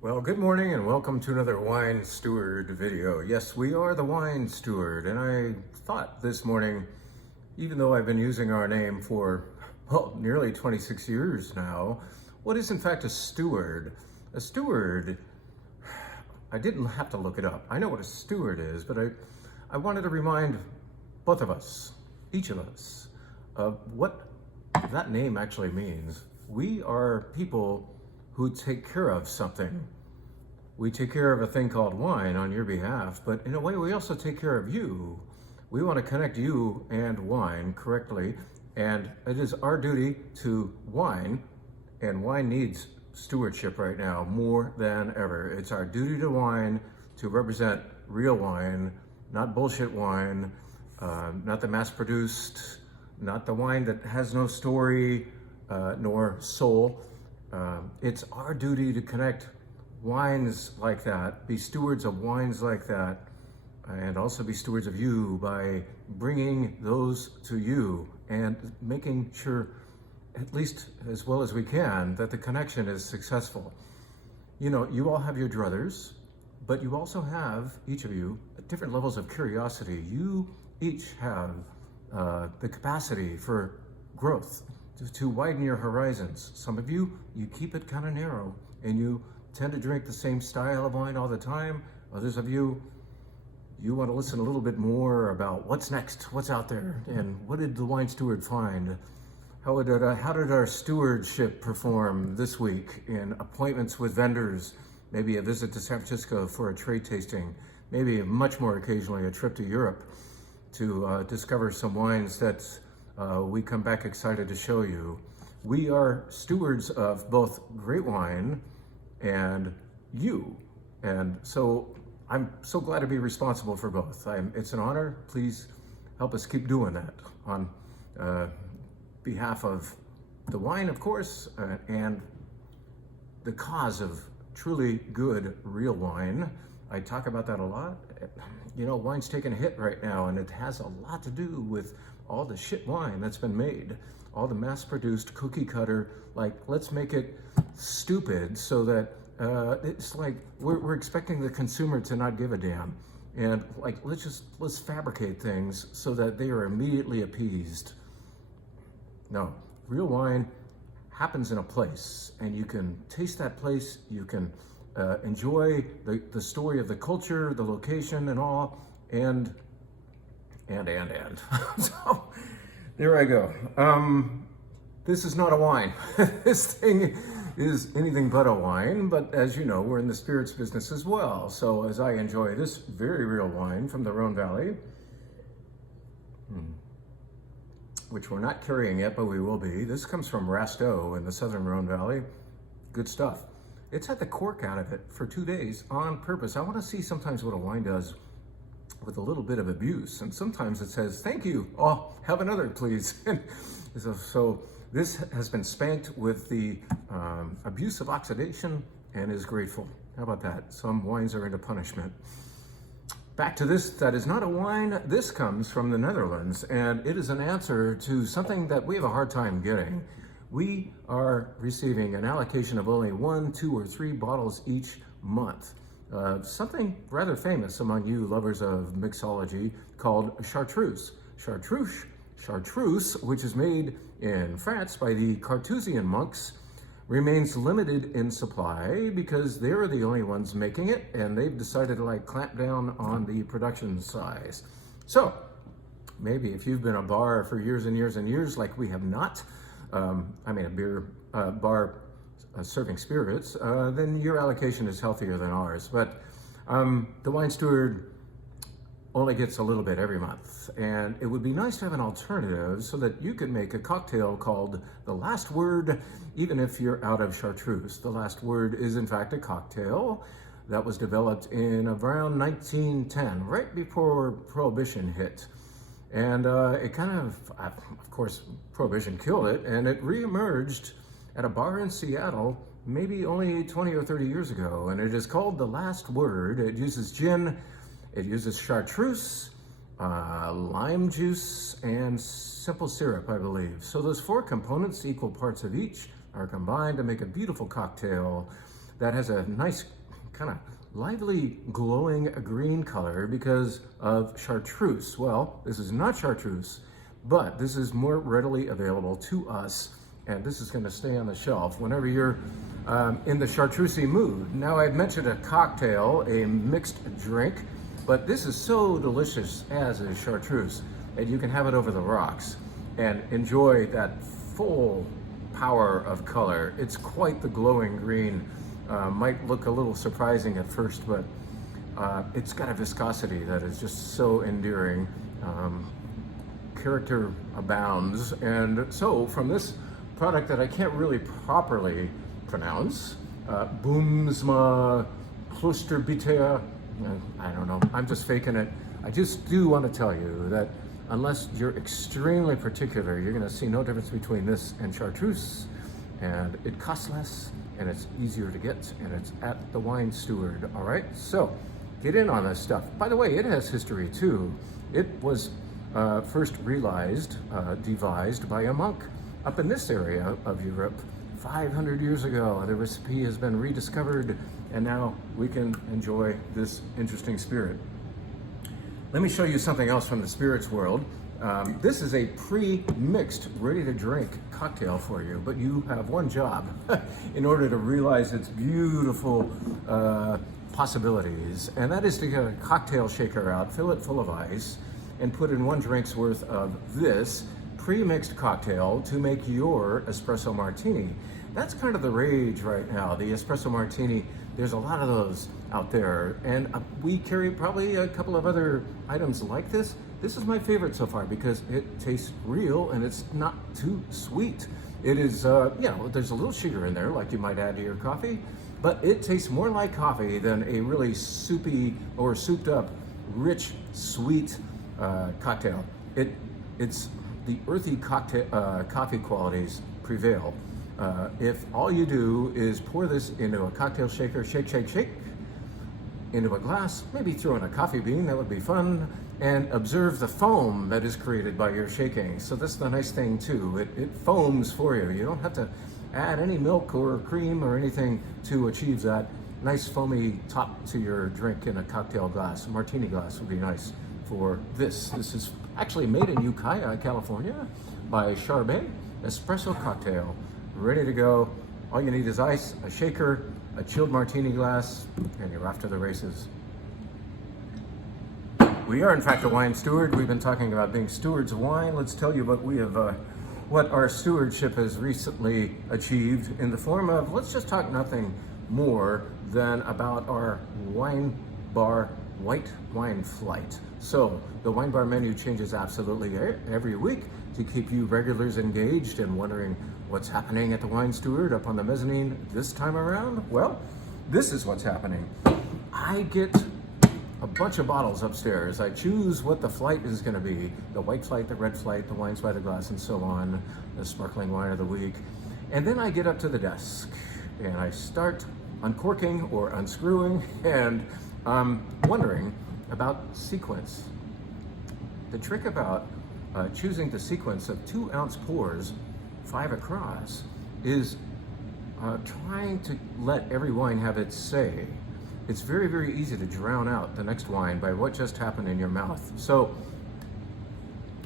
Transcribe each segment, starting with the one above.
Well, good morning and welcome to another Wine Steward video. Yes, we are the Wine Steward, and I thought this morning, even though I've been using our name for, well, nearly 26 years now, what is in fact a steward? A steward, I didn't have to look it up. I know what a steward is, but I wanted to remind both of us, each of us, of what that name actually means. We are people who take care of something. We take care of a thing called wine on your behalf, but in a way we also take care of you. We want to connect you and wine correctly, and it is our duty to wine, and wine needs stewardship right now more than ever. It's our duty to wine, to represent real wine, not bullshit wine, not the mass-produced, not the wine that has no story nor soul. It's our duty to connect wines like that, be stewards of wines like that, and also be stewards of you by bringing those to you and making sure, at least as well as we can, that the connection is successful. You know, you all have your druthers, but you also have, each of you, different levels of curiosity. You each have the capacity for growth, to widen your horizons. Some of you, you keep it kind of narrow, and you tend to drink the same style of wine all the time. Others of you, you want to listen a little bit more about what's next, what's out there, and what did the wine steward find? How did our stewardship perform this week in appointments with vendors, maybe a visit to San Francisco for a trade tasting, maybe much more occasionally a trip to Europe to discover some wines that we come back excited to show you. We are stewards of both great wine and you. And so I'm so glad to be responsible for both. It's an honor. Please help us keep doing that on behalf of the wine, of course, and the cause of truly good, real wine. I talk about that a lot. You know, wine's taking a hit right now, and it has a lot to do with all the shit wine that's been made, all the mass-produced cookie cutter, like, let's make it stupid so that it's like we're expecting the consumer to not give a damn. And like, let's fabricate things so that they are immediately appeased. No, real wine happens in a place, and you can taste that place, you can enjoy the story of the culture, the location and all, and. So, there I go. This is not a wine. This thing is anything but a wine, but as you know, we're in the spirits business as well. So as I enjoy this very real wine from the Rhone Valley, which we're not carrying yet, but we will be. This comes from Rasteau in the southern Rhone Valley. Good stuff. It's had the cork out of it for 2 days on purpose. I want to see sometimes what a wine does with a little bit of abuse, and sometimes it says, thank you, oh, have another please. So this has been spanked with the abuse of oxidation and is grateful. How about that? Some wines are into punishment. Back to this, that is not a wine. This comes from the Netherlands, and it is an answer to something that we have a hard time getting. We are receiving an allocation of only 1, 2, or 3 bottles each month. Something rather famous among you lovers of mixology called chartreuse. Chartreuse, which is made in France by the Carthusian monks, remains limited in supply because they're the only ones making it, and they've decided to like clamp down on the production size. So maybe if you've been a bar for years and years and years, like we have not, I mean a beer bar serving spirits, then your allocation is healthier than ours. But the wine steward only gets a little bit every month, and it would be nice to have an alternative so that you could make a cocktail called The Last Word, even if you're out of chartreuse. The Last Word is in fact a cocktail that was developed in around 1910, right before Prohibition hit. And it kind of course, Prohibition killed it, and it reemerged at a bar in Seattle maybe only 20 or 30 years ago, and it is called The Last Word. It uses gin, it uses chartreuse, lime juice, and simple syrup, I believe. So those 4 components, equal parts of each, are combined to make a beautiful cocktail that has a nice kind of lively glowing green color because of chartreuse. Well, this is not chartreuse, but this is more readily available to us, and this is going to stay on the shelf whenever you're in the chartreusey mood. Now, I've mentioned a cocktail, a mixed drink, but this is so delicious as is chartreuse, and you can have it over the rocks and enjoy that full power of color. It's quite the glowing green. Might look a little surprising at first, but it's got a viscosity that is just so endearing. Character abounds. And so from this product that I can't really properly pronounce, Boomsma Klosterbitter, I don't know, I'm just faking it. I just do want to tell you that unless you're extremely particular, you're going to see no difference between this and chartreuse, and it costs less, and it's easier to get, and it's at the Wine Steward. All right, so get in on this stuff. By the way, it has history too. It was first devised by a monk up in this area of Europe 500 years ago. The recipe has been rediscovered, and now we can enjoy this interesting spirit. Let me show you something else from the spirits world. This is a pre-mixed, ready-to-drink cocktail for you, but you have one job in order to realize its beautiful possibilities, and that is to get a cocktail shaker out, fill it full of ice, and put in 1 drink's worth of this pre-mixed cocktail to make your espresso martini. That's kind of the rage right now, the espresso martini. There's a lot of those out there, and we carry probably a couple of other items like this. This is my favorite so far because it tastes real and it's not too sweet. It is, there's a little sugar in there like you might add to your coffee, but it tastes more like coffee than a really soupy or souped up, rich, sweet cocktail. It's the earthy coffee qualities prevail. If all you do is pour this into a cocktail shaker, shake, shake, shake, into a glass, maybe throw in a coffee bean, that would be fun, and observe the foam that is created by your shaking. So that's the nice thing too, it foams for you. You don't have to add any milk or cream or anything to achieve that nice foamy top to your drink in a cocktail glass. A martini glass would be nice for this. This is actually made in Ukiah, California by Charbet Espresso Cocktail. Ready to go. All you need is ice, a shaker, a chilled martini glass, and you're off to the races. We are, in fact, a wine steward. We've been talking about being stewards of wine. Let's tell you what our stewardship has recently achieved in the form of, let's just talk nothing more than about our wine bar white wine flight. So the wine bar menu changes absolutely every week to keep you regulars engaged and wondering what's happening at the Wine Steward up on the mezzanine this time around. Well, this is what's happening. I get a bunch of bottles upstairs. I choose what the flight is going to be, the white flight, the red flight, the wines by the glass, and so on, the sparkling wine of the week. And then I get up to the desk and I start uncorking or unscrewing, and wondering about sequence. The trick about choosing the sequence of 2-ounce pours, 5 across, is trying to let every wine have its say. It's very, very easy to drown out the next wine by what just happened in your mouth. So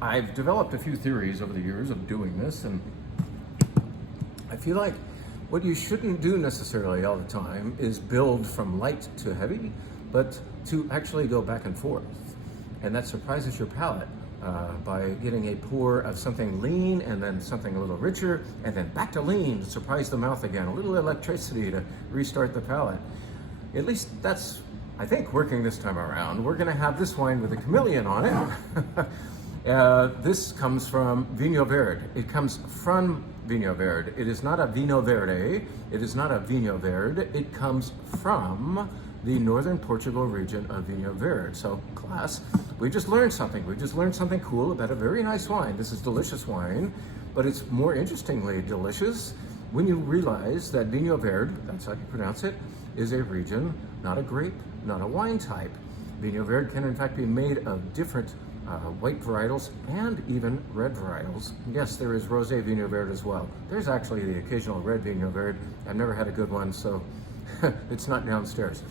I've developed a few theories over the years of doing this, and I feel like what you shouldn't do necessarily all the time is build from light to heavy, but to actually go back and forth. And that surprises your palate by getting a pour of something lean and then something a little richer, and then back to lean to surprise the mouth again. A little electricity to restart the palate. At least that's, I think, working this time around. We're gonna have this wine with a chameleon on it. This comes from Vinho Verde. It comes from Vinho Verde. It is not a Vinho Verde. It is not a Vinho Verde. It comes from the northern Portugal region of Vinho Verde. So, class, we just learned something. We just learned something cool about a very nice wine. This is delicious wine, but it's more interestingly delicious when you realize that Vinho Verde, that's how you pronounce it, is a region, not a grape, not a wine type. Vinho Verde can in fact be made of different white varietals and even red varietals. Yes, there is rosé Vinho Verde as well. There's actually the occasional red Vinho Verde. I've never had a good one, so It's not downstairs.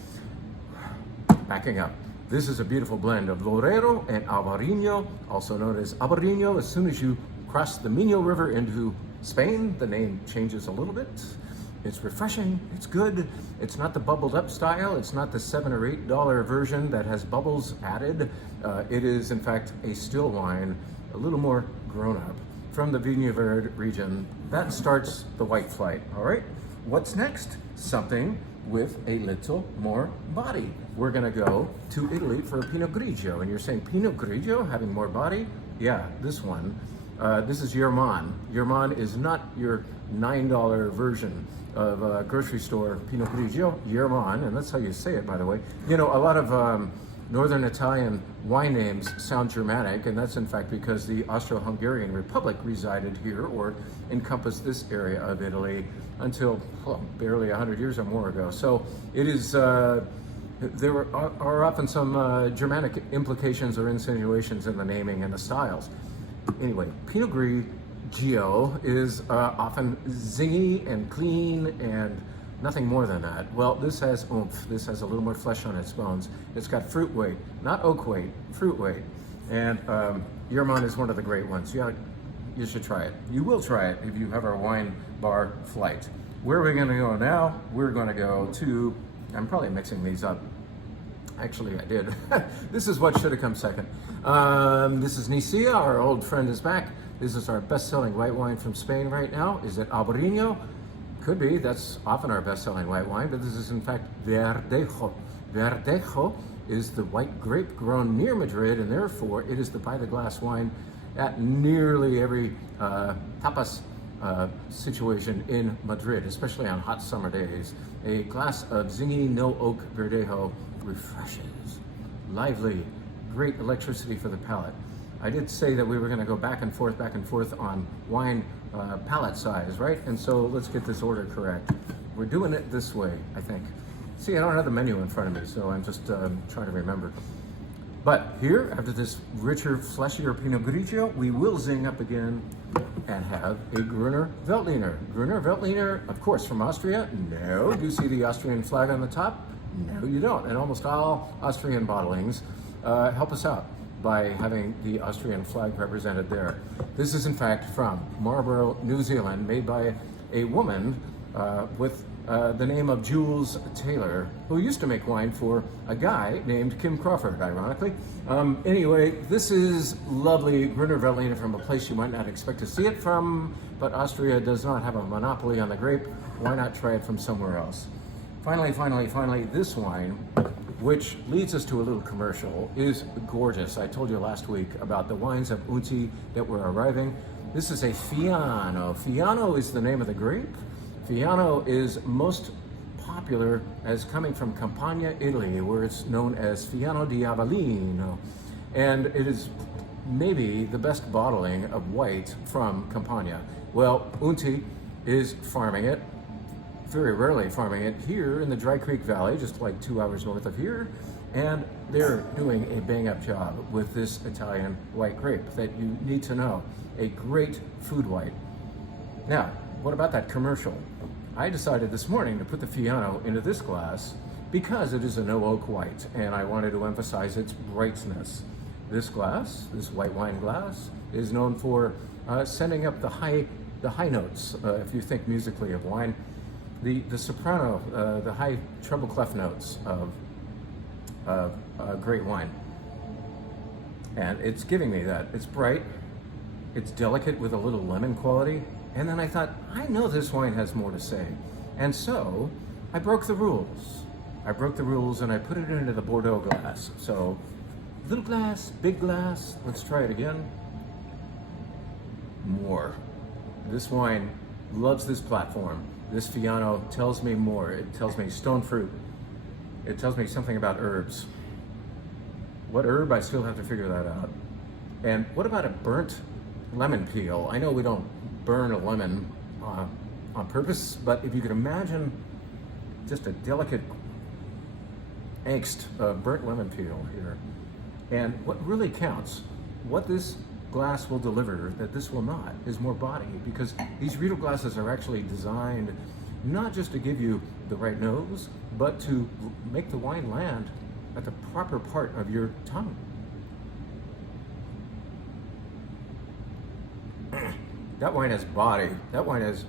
Backing up. This is a beautiful blend of Lorero and Albarino, also known as Albarino. As soon as you cross the Minho River into Spain, the name changes a little bit. It's refreshing, it's good. It's not the bubbled up style. It's not the $7 or $8 version that has bubbles added. It is, in fact, a still wine, a little more grown up from the Vinho Verde region. That starts the white flight, all right? What's next? Something with a little more body. We're gonna go to Italy for a Pinot Grigio. And you're saying Pinot Grigio having more body? Yeah, this one. This is Yerman. Yerman is not your $9 version of a grocery store Pinot Grigio. Yerman, and that's how you say it, by the way. You know, a lot of Northern Italian wine names sound Germanic, and that's in fact because the Austro-Hungarian Republic resided here or encompassed this area of Italy until barely 100 years or more ago. So it is, there are often some Germanic implications or insinuations in the naming and the styles. Anyway, Pinot Grigio is often zingy and clean and nothing more than that. Well, this has oomph. This has a little more flesh on its bones. It's got fruit weight, not oak weight, fruit weight. And Yerman is one of the great ones. Yeah, you should try it. You will try it if you have our wine bar flight. Where are we going to go now? We're going to go to, I'm probably mixing these up. Actually, I did. This is what should have come second. This is Nicia. Our old friend is back. This is our best-selling white wine from Spain right now. Is it Albarino? Could be. That's often our best-selling white wine, but this is in fact Verdejo. Verdejo is the white grape grown near Madrid, and therefore it is the by-the-glass wine at nearly every tapas situation in Madrid, especially on hot summer days. A glass of zingy no-oak Verdejo refreshes, lively, great electricity for the palate. I did say that we were going to go back and forth on wine palate size, right? And so let's get this order correct. We're doing it this way, I think. See, I don't have the menu in front of me, so I'm just trying to remember. But here, after this richer, fleshier Pinot Grigio, we will zing up again and have a Gruner Veltliner. Gruner Veltliner, of course, from Austria. No, do you see the Austrian flag on the top? No, you don't. And almost all Austrian bottlings help us out by having the Austrian flag represented there. This is in fact from Marlborough, New Zealand, made by a woman with the name of Jules Taylor, who used to make wine for a guy named Kim Crawford, ironically. Anyway, this is lovely Gruner Veltliner from a place you might not expect to see it from, but Austria does not have a monopoly on the grape. Why not try it from somewhere else? Finally, this wine, which leads us to a little commercial, is gorgeous. I told you last week about the wines of Unti that were arriving. This is a Fiano. Fiano is the name of the grape. Fiano is most popular as coming from Campania, Italy, where it's known as Fiano di Avellino. And it is maybe the best bottling of white from Campania. Well, Unti is farming it, very rarely farming it here in the Dry Creek Valley, just like 2 hours north of here, and they're doing a bang-up job with this Italian white grape that you need to know. A great food white. Now, what about that commercial? I decided this morning to put the Fiano into this glass because it is a no-oak white, and I wanted to emphasize its brightness. This glass, this white wine glass, is known for sending up the high notes, if you think musically of wine. The soprano, the high treble clef notes of great wine. And it's giving me that. It's bright, it's delicate with a little lemon quality. And then I thought, I know this wine has more to say. And so I broke the rules. I broke the rules and I put it into the Bordeaux glass. So little glass, big glass, let's try it again. More. This wine loves this platform. This Fiano tells me more. It tells me stone fruit. It tells me something about herbs. What herb? I still have to figure that out. And what about a burnt lemon peel? I know we don't burn a lemon on purpose, but if you could imagine just a delicate angst of burnt lemon peel here. And what really counts, what this glass will deliver that this will not, is more body, because these Riedel glasses are actually designed not just to give you the right nose, but to make the wine land at the proper part of your tongue. That wine has body. That wine has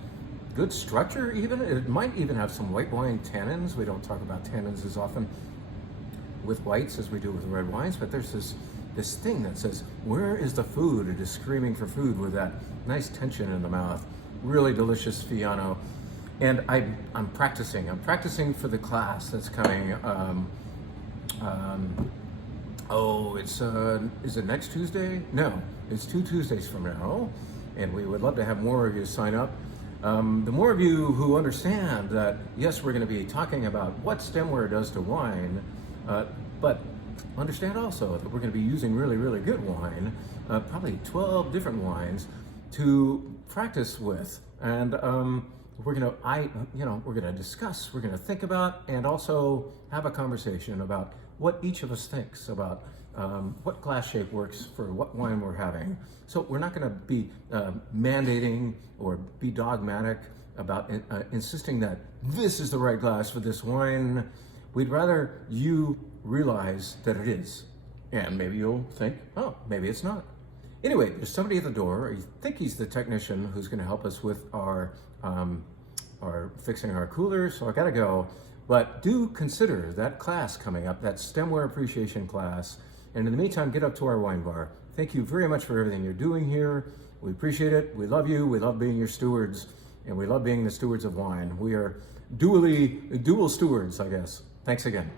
good structure even. It might even have some white wine tannins. We don't talk about tannins as often with whites as we do with red wines, but there's this thing that says, where is the food? It is screaming for food with that nice tension in the mouth. Really delicious Fiano. And I'm practicing. I'm practicing for the class that's coming. Is it next Tuesday? No, it's 2 Tuesdays from now. And we would love to have more of you sign up. The more of you who understand that, yes, we're going to be talking about what stemware does to wine, but understand also that we're going to be using really, really good wine, probably 12 different wines to practice with. And we're going to discuss, we're going to think about, and also have a conversation about what each of us thinks about what glass shape works for what wine we're having. So we're not going to be mandating or be dogmatic about insisting that this is the right glass for this wine. We'd rather you realize that it is. And maybe you'll think, oh, maybe it's not. Anyway, there's somebody at the door. I think he's the technician who's going to help us with our fixing our cooler. So I got to go. But do consider that class coming up, that stemware appreciation class. And in the meantime, get up to our wine bar. Thank you very much for everything you're doing here. We appreciate it. We love you. We love being your stewards. And we love being the stewards of wine. We are dual stewards, I guess. Thanks again.